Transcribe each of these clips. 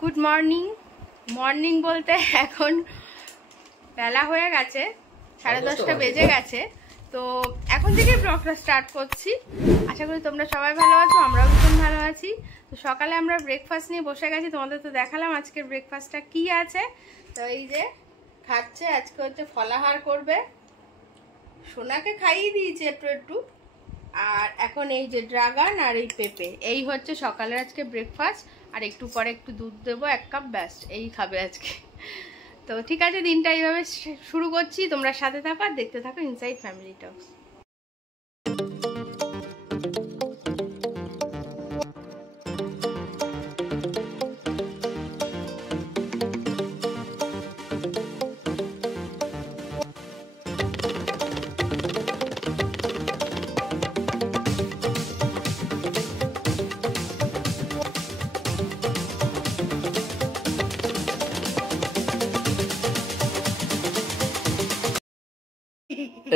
Good morning. Morning বলতে এখন বেলা হয়ে গেছে, 10:30 বেজে গেছে। তো এখন থেকে ব্লগটা স্টার্ট করছি। আশা করি তোমরা সবাই ভালো আছো, আমরাও ভীষণ ভালো আছি। তো সকালে আমরা ব্রেকফাস্ট নিয়ে বসে গেছি, তোমাদের তো দেখালাম আজকের ব্রেকফাস্টটা কি আছে। তো এই যে খাচ্ছে, আজকে হচ্ছে ফলাহার করবে, সোনাকে খাইয়ে দিয়েছি একটু একটু। আর এখন এই যে ড্রাগন আর এই পেঁপে, এই হচ্ছে সকালের আজকে ব্রেকফাস্ট। আর একটু পরে একটু দুধ দেবো 1 কাপ, ব্যাস এই খাবে আজকে। তো ঠিক আছে, দিনটা এইভাবে শুরু করছি। তোমরা সাথে থাকো আর দেখতে থাকো ইনসাইড ফ্যামিলি টক্স।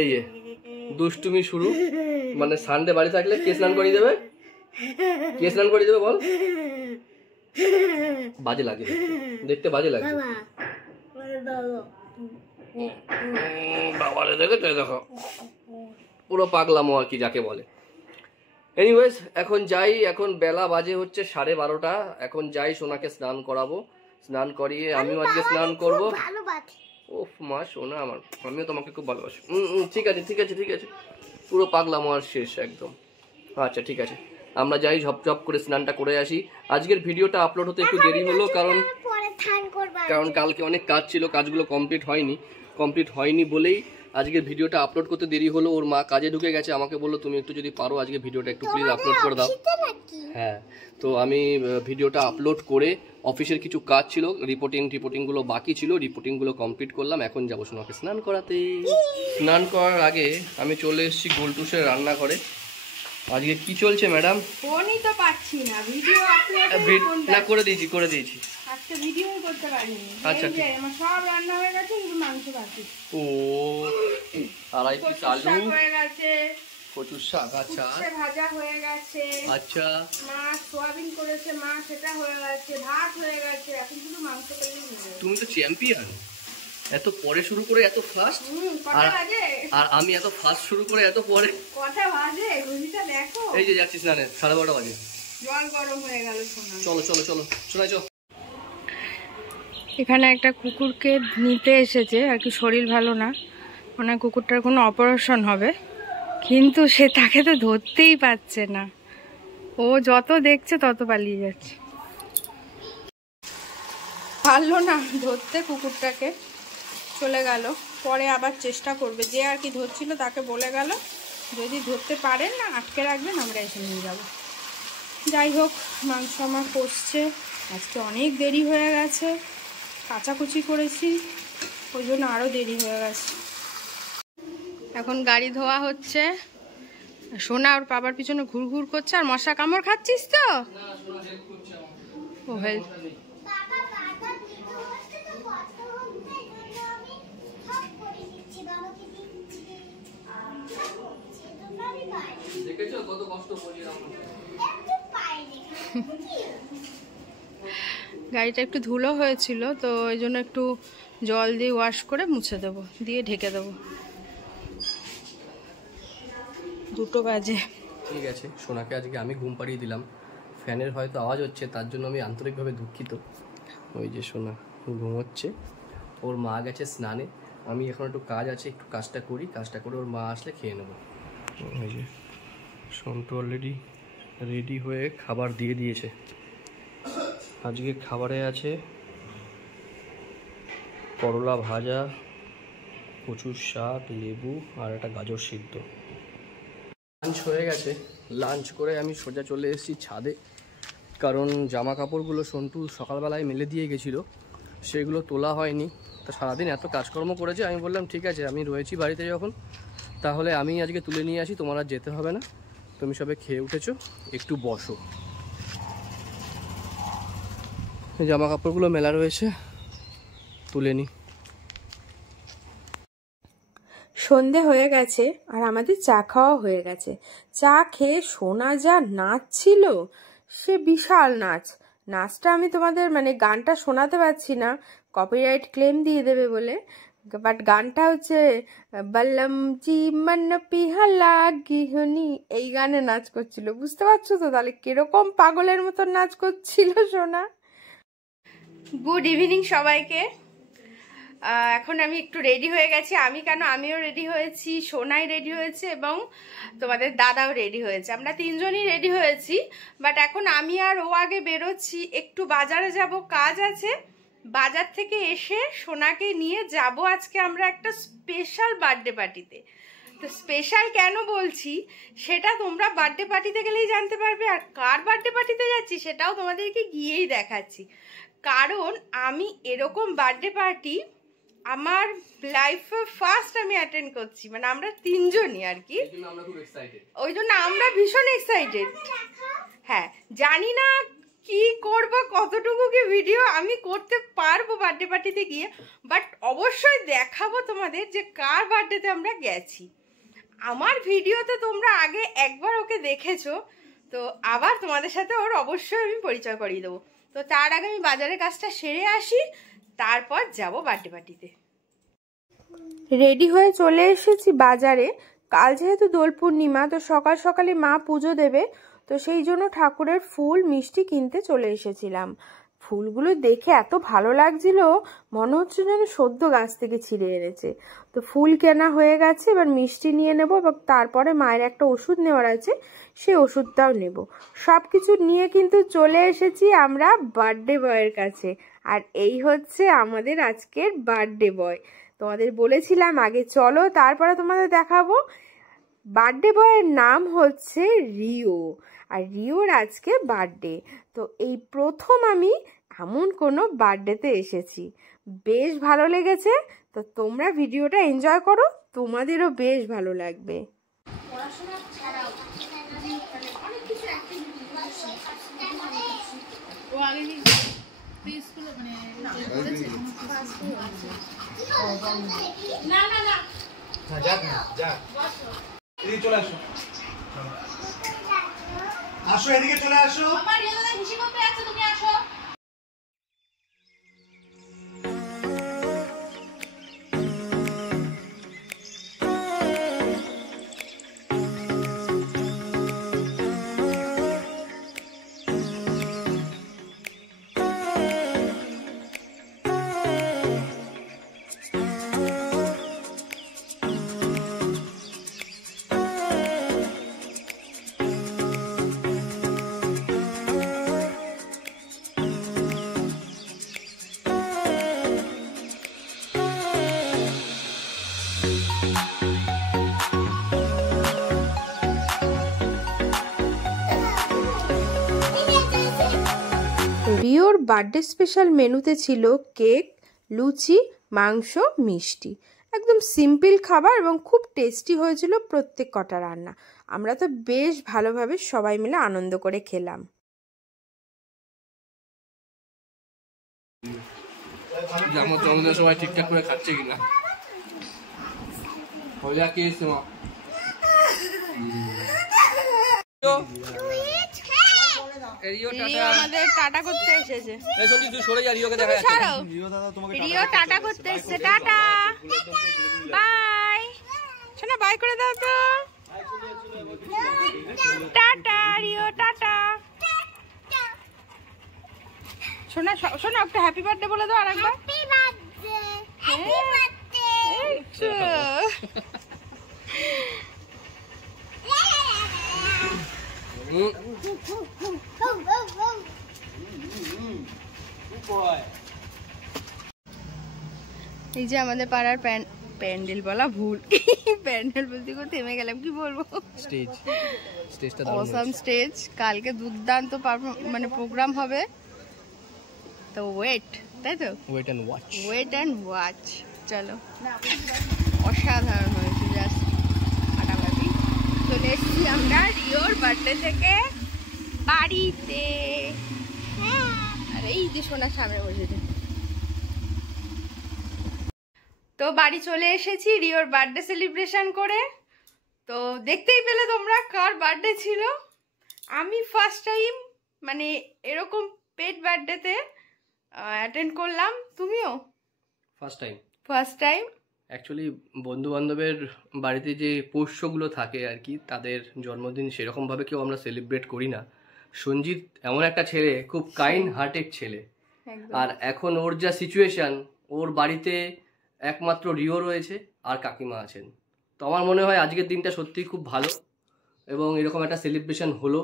এই দুষ্টুমি শুরু, মানে সানডে বাড়ি থাকলে কে স্নান করিয়ে দেবে? কে স্নান করিয়ে দেবে বল? বাজে লাগে দেখতে, বাজে লাগে। বাবারে দেখো পুরো পাগলামো আর কি যাকে বলে। এনিওয়েজ এখন যাই, এখন বেলা বাজে হচ্ছে 12:30। এখন যাই সোনাকে স্নান করাবো, স্নান করিয়ে আমিও আজকে স্নান করবো। ওফ মা সোনা আমার, আমিও তোমাকে খুব ভালোবাসি। ঠিক আছে ঠিক আছে ঠিক আছে, পুরো পাগলাম আর শেষ একদম। আচ্ছা ঠিক আছে, আমরা যাই, ঝপঝপ করে স্নানটা করে আসি। আজকের ভিডিওটা আপলোড হতে একটু দেরি হলো, কারণ কালকে অনেক কাজ ছিল, কাজগুলো কমপ্লিট হয়নি বলেই আজকের ভিডিওটা আপলোড করতে দেরি হলো। ওর মা কাজে ঢুকে গেছে, আমাকে বললো তুমি একটু যদি পারো আজকে ভিডিওটা একটু প্লিজ আপলোড করে দাও। হ্যাঁ, তো আমি ভিডিওটা আপলোড করে অফিসের কিছু কাজ ছিল, রিপোর্টিংগুলো বাকি ছিল, রিপোর্টিংগুলো কমপ্লিট করলাম। এখন যাবো সোনাকে স্নান করাতে। স্নান করার আগে আমি চলে এসেছি গোলটুসের রান্নাঘরে। আজকে কি চলছে ম্যাডাম? ফোনই তো পাচ্ছি না, ভিডিও আপলোড না করে দিয়েছি আজকে ভিডিওই করতে পারিনি। আচ্ছা এই যে আমার সব রান্না হয়ে গেছে, কিন্তু মাংস বাকি। ও 2.5 পিস আলু হয়ে গেছে, কচুর শাক, আচ্ছা ভাজা হয়ে গেছে, আচ্ছা মাছ সোয়াবিন করেছে মা, সেটা হয়ে গেছে, ভাত হয়ে গেছে, এখন শুধু মাংস পেলেই হবে। তুমি তো চ্যাম্পিয়ন, এত পরে শুরু করে এত ফাস্ট। আর আমি এত ফাস্ট শুরু করে এত পরে। কটা বাজে ঘড়িটা দেখো? এই যে যাচ্ছিস না, 12:30 বাজে। জল গরম হয়ে গেল সোনা। চলো চলো চলো শোনাই চলো। এখানে একটা কুকুরকে নিতে এসেছে আর কি, শরীর ভালো না, মানে কুকুরটার কোনো অপারেশন হবে, কিন্তু সে তাকে তো ধরতেই পারছে না। ও যত দেখছে তত পালিয়ে যাচ্ছে, পারলো না ধরতে কুকুরটাকে, চলে গেল। পরে আবার চেষ্টা করবে, যে আর কি ধরছিল তাকে বলে গেল যদি ধরতে পারেন না আটকে রাখবেন, আমরা এসে নিয়ে যাব। যাই হোক, মাংস আমার কষছে, আজকে অনেক দেরি হয়ে গেছে, কাচাকুচি করেছি, ওই জন্য আরও দেরি হয়ে গেছে। এখন গাড়ি ধোয়া হচ্ছে, সোনা ওর বাবার পিছনে ঘুরঘুর করছে। আর মশা কামড় খাচ্ছিস তো? ও হেল্প। গাড়িটা একটু ধুলো হয়েছিল, তো ওই জন্য একটু জল দিয়ে ওয়াশ করে মুছে দেবো, দিয়ে ঢেকে দেবো। 2 বাজে। ঠিক আছে, সোনাকে আজকে আমি ঘুম পাড়িয়ে দিলাম। ফ্যানের হয়তো আওয়াজ হচ্ছে, তার জন্য আমি আন্তরিকভাবে দুঃখিত। ওই যে সোনা ঘুমোচ্ছে, ওর মা গেছে স্নানে, আমি এখন একটু কাজ আছে, একটু কাজটা করি, কাজটা করে ওর মা আসলে খেয়ে নেবো। ওই যে সন্টু অলরেডি রেডি হয়ে খাবার দিয়ে দিয়েছে। আজকে খাবারে আছে করলা ভাজা, কচুর শাক, লেবু আর একটা গাজর সিদ্ধ। লাঞ্চ হয়ে গেছে, লাঞ্চ করে আমি সোজা চলে এসেছি ছাদে, কারণ জামা কাপড়গুলো সন্টু সকালবেলায় মেলে দিয়ে গেছিলো, সেগুলো তোলা হয়নি। তা সারাদিন এত কাজকর্ম করেছে, আমি বললাম ঠিক আছে আমি রয়েছি বাড়িতে যখন, তাহলে আমি আজকে তুলে নিয়ে আসি, তোমার আর যেতে হবে না, তুমি সবে খেয়ে উঠেছো, একটু বসো। জামা কাপড়গুলো মেলা রয়েছে, তুলে নি। সন্ধে হয়ে গেছে আর আমাদের চা খাওয়া হয়ে গেছে। চা খেয়ে সোনা যা নাচছিল, সে বিশাল নাচ, নাচটা আমি তোমাদের মানে গানটা শোনাতে পারছি না, কপিরাইট ক্লেম দিয়ে দেবে বলে, বাট গানটা হচ্ছে বল্লম জি মন পিহলা গিহনি, এই গানে নাচ করছিল। বুঝতে পারছো তো তাহলে কিরকম পাগলের মতন নাচ করছিল সোনা। গুড ইভিনিং সবাইকে। এখন আমি একটু রেডি হয়ে গেছি। আমি কেন, আমিও রেডি হয়েছি, সোনাই রেডি হয়েছে এবং তোমাদের দাদাও রেডি হয়েছে, আমরা তিনজনই রেডি হয়েছি। বাট এখন আমি আর ও আগে বেরোচ্ছি, একটু বাজারে যাব, কাজ আছে। বাজার থেকে এসে সোনাকে নিয়ে যাব আজকে আমরা একটা স্পেশাল বার্থডে পার্টিতে। তো স্পেশাল কেন বলছি সেটা তোমরা বার্থডে পার্টিতে গেলেই জানতে পারবে, আর কার বার্থডে পার্টিতে যাচ্ছি সেটাও তোমাদেরকে গিয়েই দেখাচ্ছি। কারণ আমি এরকম বার্থডে পার্টি আমার লাইফে ফার্স্ট আমি অ্যাটেন্ড করছি, মানে আমরা তিনজনই আর কি, ওই জন্য আমরা ভীষণ এক্সাইটেড। হ্যাঁ, জানি না কি করব, কতটুকু কি ভিডিও আমি করতে পারবো বার্থডে পার্টিতে গিয়ে, বাট অবশ্যই দেখাবো তোমাদের যে কার বার্থডেতে আমরা গেছি। আমার ভিডিওতে তোমরা আগে একবার ওকে দেখেছো, তো আবার তোমাদের সাথে ওর অবশ্যই আমি পরিচয় করিয়ে দেবো। তো তার আগে আমি বাজারের কাজটা সেরে আসি, তারপর যাব বার্থডে পার্টিতে। রেডি হয়ে চলে এসেছি বাজারে। কাল যেহেতু দোল পূর্ণিমা, তো সকাল সকালে মা পুজো দেবে, তো সেই জন্য ঠাকুরের ফুল মিষ্টি কিনতে চলে এসেছিলাম। ফুলগুলো দেখে এত ভালো লাগছিল, মনে হচ্ছে যেন সদ্য গাছ থেকে ছিঁড়ে এনেছে। তো ফুল কেনা হয়ে গেছে, এবার মিষ্টি নিয়ে নেবো এবং তারপরে মায়ের একটা ওষুধ নেওয়ার আছে, সেই ওষুধটাও নেব। সব কিছু নিয়ে কিন্তু চলে এসেছি আমরা বার্থডে বয়ের কাছে। আর এই হচ্ছে আমাদের আজকের বার্থডে বয়। তোমাদের বলেছিলাম আগে চলো, তারপরে তোমাদের দেখাবো। বার্থডে বয়ের নাম হচ্ছে রিও, আর রিওর আজকে বার্থডে। তো এই প্রথম আমি এমন কোনো বার্থডেতে এসেছি, বেশ ভালো লেগেছে। তো তোমরা ভিডিওটা এনজয় করো, তোমাদেরও বেশ ভালো লাগবে। চলে আসো, আসো এদিকে চলে আসো। রিওর বার্থডে স্পেশাল মেনুতে ছিল কেক, লুচি, মাংস, মিষ্টি। একদম সিম্পল খাবার এবং খুব টেস্টি হয়েছিল প্রত্যেক কটা রান্না। আমরা তো বেশ ভালোভাবে সবাই মিলে আনন্দ করে খেলাম। আমার জন্মদিনের সময় ঠিকঠাক করে খাচ্ছে কিনা। রিও আমাদের টাটা করতে এসেছে। তুই সরে যা, রিওকে দেখা যাচ্ছে। রিও টাটা করতে এসেছে, টাটা বাই। শোনা বাই করে দাও তো, টাটা রিও, টাটা। শোনা শোনা একটা হ্যাপি বার্থডে বলে দাও আরেকবার। এই যে আমাদের পাড়ার প্যান্ডেল বলা ভুল, প্যান্ডেল বলতে গিয়ে থেমে গেলাম, কি বলবো, স্টেজটা অসাম স্টেজ। কালকে দুর্দান্ত মানে প্রোগ্রাম হবে, তো ওয়েট, তাই তো, ওয়েট অ্যান্ড ওয়াচ। চলো, অসাধারণ হয়েছে, জাস্ট ফাটাফাটি। চলে এসেছি আমরা রিওর বার্থডে থেকে বাড়িতে। আর এই যে সোনার সামনে বসেছে। তো বাড়ি চলে এসেছি রিওর বার্থডে সেলিব্রেশন করে। তো দেখতেই পেলে তোমরা কার বার্থডে ছিল। আমি ফার্স্ট টাইম মানে এরকম পেট বার্থডেতে অ্যাটেন্ড করলাম, তুমিও ফার্স্ট টাইম। টাইম। অ্যাকচুয়ালি বন্ধু বান্ধবের বাড়িতে যে পোষ্যগুলো থাকে আর কি, তাদের জন্মদিন সেরকমভাবে কেউ আমরা সেলিব্রেট করি না। সঞ্জিত এমন একটা ছেলে, খুব কাইন্ড হার্টেড ছেলে। আর এখন ওর যা সিচুয়েশন, ওর বাড়িতে একমাত্র রিও রয়েছে আর কাকিমা আছেন। তো আমার মনে হয় আজকের দিনটা সত্যিই খুব ভালো, এবং এরকম একটা সেলিব্রেশন হলো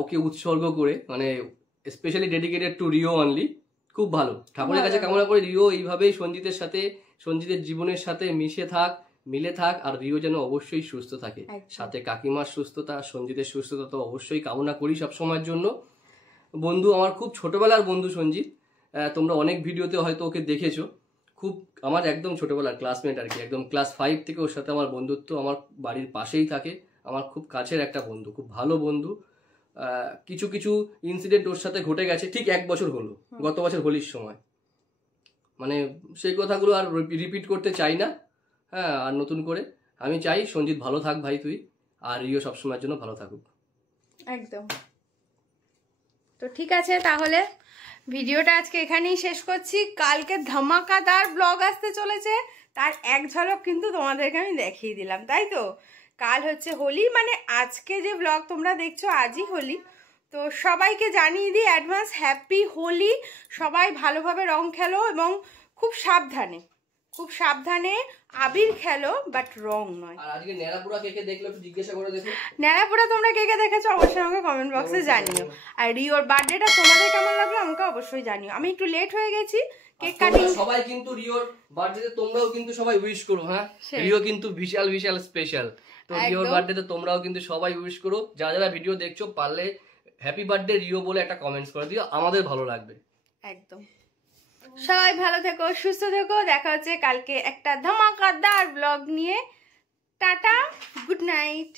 ওকে উৎসর্গ করে, মানে specially dedicated to Rio only. খুব ভালো। ঠাকুরের কাছে কামনা করে রিও এইভাবেই সঞ্জিতের সাথে, সঞ্জিতের জীবনের সাথে মিলে থাক, আর রিও যেন অবশ্যই সুস্থ থাকে। সাথে কাকিমার সুস্থতা, সঞ্জিতের সুস্থতা তো অবশ্যই কামনা করি সব সময়ের জন্য। বন্ধু আমার, খুব ছোটবেলার বন্ধু সঞ্জিত। তোমরা অনেক ভিডিওতে হয়তো ওকে দেখেছো। খুব আমার একদম ছোটবেলার ক্লাসমেট আর কি, একদম ক্লাস 5 থেকে ওর সাথে আমার বন্ধুত্ব। আমার বাড়ির পাশেই থাকে, আমার খুব কাছের একটা বন্ধু, খুব ভালো বন্ধু। কিছু কিছু ইনসিডেন্ট ওর সাথে ঘটে গেছে, ঠিক 1 বছর হলো, গত বছর হোলির সময়। মানে সেই কথাগুলো আর রিপিট করতে চাই না। হ্যাঁ, আর নতুন করে আমি চাই সঞ্জিত ভালো থাক ভাই তুই, আর রিও সবসময়ের জন্য ভালো থাকুক। একদম। তো ঠিক আছে, তাহলে ভিডিওটা আজকে এখানেই শেষ করছি। কালকে ধামাকাদার ব্লগ আসতে চলেছে, তার এক ঝলক কিন্তু তোমাদেরকে আমি দেখিয়ে দিলাম, তাই তো? কাল হচ্ছে হোলি, মানে আজকে যে ব্লগ তোমরা দেখছো আজই হোলি। তো সবাইকে জানিয়ে দিই অ্যাডভান্স হ্যাপি হোলি। সবাই ভালোভাবে রং খেলো এবং খুব সাবধানে আবির খেলো, বাট রং নয়। আর আজকে ন্যাড়াপুরা কে কে দেখলো একটু জিজ্ঞাসা করে দেখো। ন্যাড়াপুরা তোমরা কে কে দেখেছো অবশ্যই আমাকে কমেন্ট বক্সে জানিও। আর রিওর বার্থডেটা তোমাদের কেমন লাগলো আমাকে অবশ্যই জানিও। আমি একটু লেট হয়ে গেছি কেক কাটিং। সবাই কিন্তু রিওর বার্থডেতে তোমরাও কিন্তু সবাই উইশ করো। হ্যাঁ, রিও কিন্তু বিশাল বিশাল স্পেশাল। তো রিওর বার্থডেতে তোমরাও কিন্তু সবাই উইশ করো। যারা যারা ভিডিও দেখছো পারলে হ্যাপি বার্থডে রিও বলে একটা কমেন্টস করে দিও, আমাদের ভালো লাগবে। একদম। সবাই ভালো থেকো, সুস্থ থেকো। দেখা হচ্ছে কালকে একটা ধামাকাদার ব্লগ নিয়ে। Tata, good night.